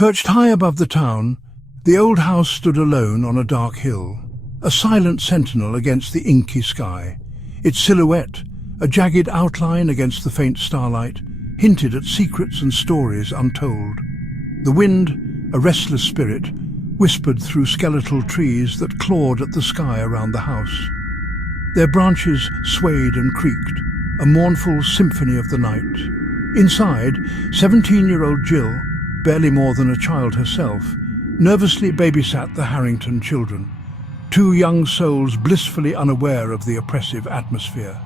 Perched high above the town, the old house stood alone on a dark hill, a silent sentinel against the inky sky. Its silhouette, a jagged outline against the faint starlight, hinted at secrets and stories untold. The wind, a restless spirit, whispered through skeletal trees that clawed at the sky around the house. Their branches swayed and creaked, a mournful symphony of the night. Inside, 17-year-old Jill, barely more than a child herself, nervously babysat the Harrington children, two young souls blissfully unaware of the oppressive atmosphere.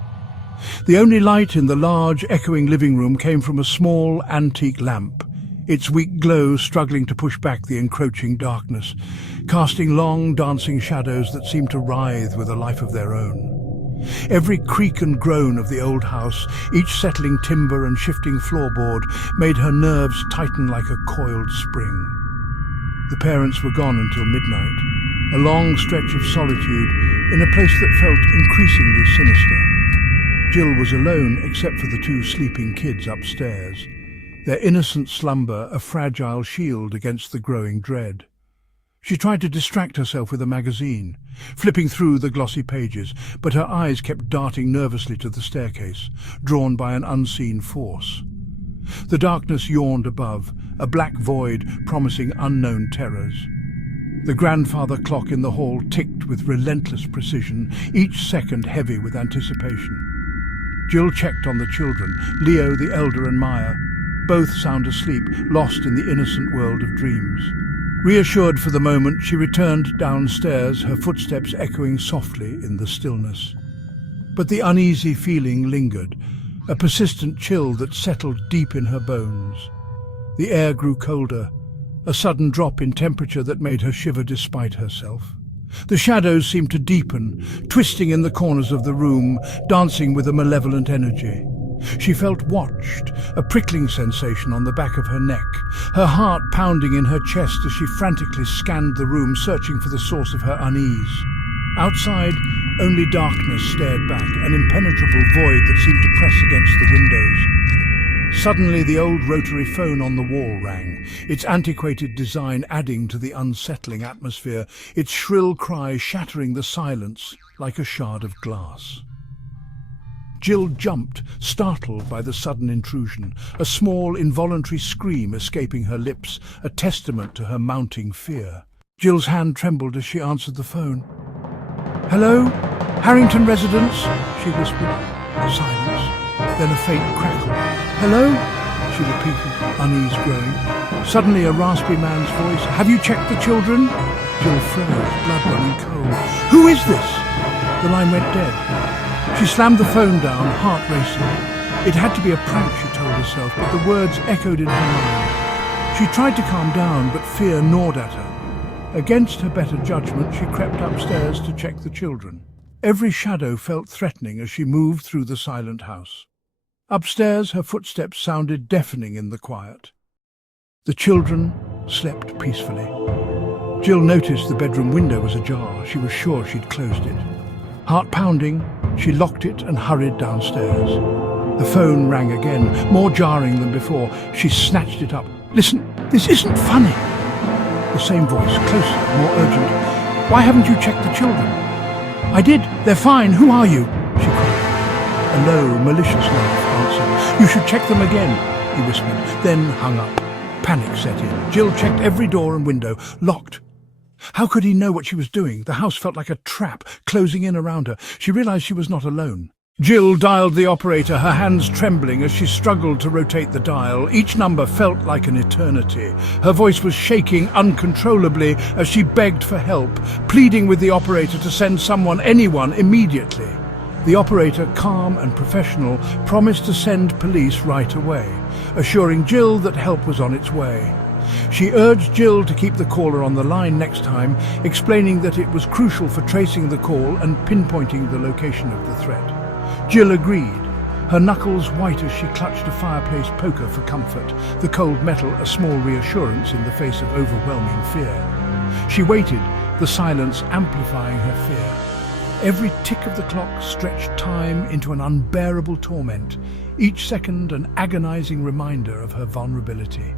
The only light in the large, echoing living room came from a small, antique lamp, its weak glow struggling to push back the encroaching darkness, casting long, dancing shadows that seemed to writhe with a life of their own. Every creak and groan of the old house, each settling timber and shifting floorboard, made her nerves tighten like a coiled spring. The parents were gone until midnight, a long stretch of solitude in a place that felt increasingly sinister. Jill was alone except for the two sleeping kids upstairs, their innocent slumber a fragile shield against the growing dread. She tried to distract herself with a magazine, flipping through the glossy pages, but her eyes kept darting nervously to the staircase, drawn by an unseen force. The darkness yawned above, a black void promising unknown terrors. The grandfather clock in the hall ticked with relentless precision, each second heavy with anticipation. Jill checked on the children, Leo the elder and Maya, both sound asleep, lost in the innocent world of dreams. Reassured for the moment, she returned downstairs, her footsteps echoing softly in the stillness. But the uneasy feeling lingered, a persistent chill that settled deep in her bones. The air grew colder, a sudden drop in temperature that made her shiver despite herself. The shadows seemed to deepen, twisting in the corners of the room, dancing with a malevolent energy. She felt watched, a prickling sensation on the back of her neck, her heart pounding in her chest as she frantically scanned the room, searching for the source of her unease. Outside, only darkness stared back, an impenetrable void that seemed to press against the windows. Suddenly, the old rotary phone on the wall rang, its antiquated design adding to the unsettling atmosphere, its shrill cry shattering the silence like a shard of glass. Jill jumped, startled by the sudden intrusion, a small, involuntary scream escaping her lips, a testament to her mounting fear. Jill's hand trembled as she answered the phone. "Hello? Harrington residence?" she whispered. Silence, then a faint crackle. "Hello?" she repeated, unease growing. Suddenly a raspy man's voice. "Have you checked the children?" Jill froze, blood running cold. "Who is this?" The line went dead. She slammed the phone down, heart racing. It had to be a prank, she told herself, but the words echoed in her mind. She tried to calm down, but fear gnawed at her. Against her better judgment, she crept upstairs to check the children. Every shadow felt threatening as she moved through the silent house. Upstairs, her footsteps sounded deafening in the quiet. The children slept peacefully. Jill noticed the bedroom window was ajar. She was sure she'd closed it. Heart pounding, she locked it and hurried downstairs. The phone rang again, more jarring than before. She snatched it up. "Listen, this isn't funny." The same voice, closer, more urgent. "Why haven't you checked the children?" "I did. They're fine. Who are you?" she cried. A low, malicious laugh answered. "You should check them again," he whispered, then hung up. Panic set in. Jill checked every door and window, locked. How could he know what she was doing? The house felt like a trap, closing in around her. She realized she was not alone. Jill dialed the operator, her hands trembling as she struggled to rotate the dial. Each number felt like an eternity. Her voice was shaking uncontrollably as she begged for help, pleading with the operator to send someone, anyone, immediately. The operator, calm and professional, promised to send police right away, assuring Jill that help was on its way. She urged Jill to keep the caller on the line next time, explaining that it was crucial for tracing the call and pinpointing the location of the threat. Jill agreed, her knuckles white as she clutched a fireplace poker for comfort, the cold metal a small reassurance in the face of overwhelming fear. She waited, the silence amplifying her fear. Every tick of the clock stretched time into an unbearable torment, each second an agonizing reminder of her vulnerability.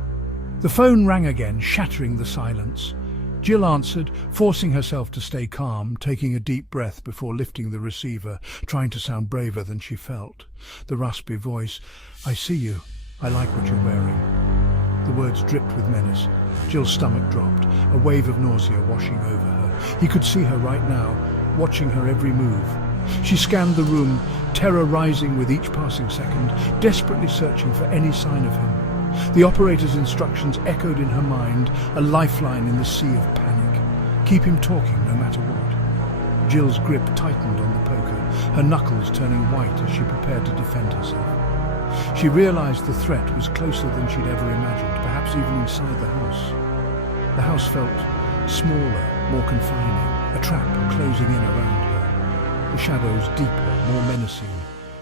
The phone rang again, shattering the silence. Jill answered, forcing herself to stay calm, taking a deep breath before lifting the receiver, trying to sound braver than she felt. The raspy voice, "I see you. I like what you're wearing." The words dripped with menace. Jill's stomach dropped, a wave of nausea washing over her. He could see her right now, watching her every move. She scanned the room, terror rising with each passing second, desperately searching for any sign of him. The operator's instructions echoed in her mind, a lifeline in the sea of panic. Keep him talking no matter what. Jill's grip tightened on the poker, her knuckles turning white as she prepared to defend herself. She realized the threat was closer than she'd ever imagined, perhaps even inside the house. The house felt smaller, more confining, a trap closing in around her. The shadows deeper, more menacing,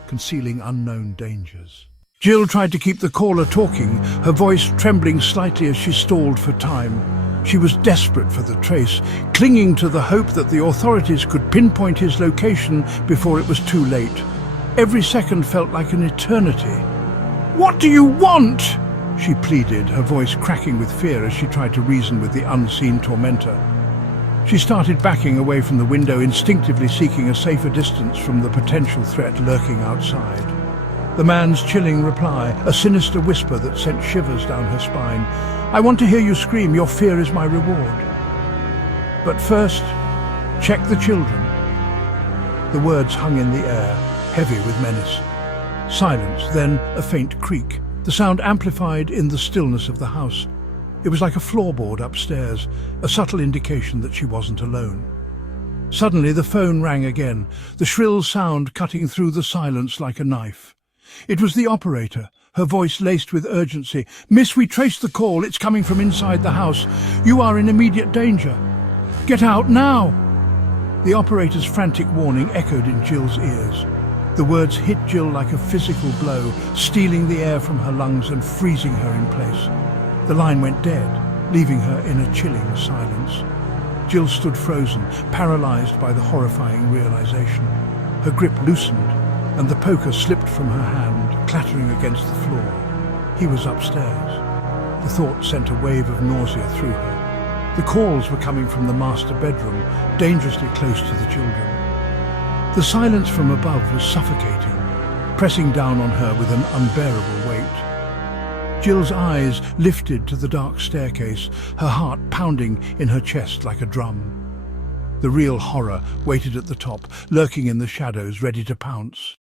concealing unknown dangers. Jill tried to keep the caller talking, her voice trembling slightly as she stalled for time. She was desperate for the trace, clinging to the hope that the authorities could pinpoint his location before it was too late. Every second felt like an eternity. "What do you want?" she pleaded, her voice cracking with fear as she tried to reason with the unseen tormentor. She started backing away from the window, instinctively seeking a safer distance from the potential threat lurking outside. The man's chilling reply, a sinister whisper that sent shivers down her spine. "I want to hear you scream, your fear is my reward. But first, check the children." The words hung in the air, heavy with menace. Silence, then a faint creak, the sound amplified in the stillness of the house. It was like a floorboard upstairs, a subtle indication that she wasn't alone. Suddenly the phone rang again, the shrill sound cutting through the silence like a knife. It was the operator, her voice laced with urgency. "Miss, we traced the call. It's coming from inside the house. You are in immediate danger. Get out now!" The operator's frantic warning echoed in Jill's ears. The words hit Jill like a physical blow, stealing the air from her lungs and freezing her in place. The line went dead, leaving her in a chilling silence. Jill stood frozen, paralyzed by the horrifying realization. Her grip loosened, and the poker slipped from her hand, clattering against the floor. He was upstairs. The thought sent a wave of nausea through her. The calls were coming from the master bedroom, dangerously close to the children. The silence from above was suffocating, pressing down on her with an unbearable weight. Jill's eyes lifted to the dark staircase, her heart pounding in her chest like a drum. The real horror waited at the top, lurking in the shadows, ready to pounce.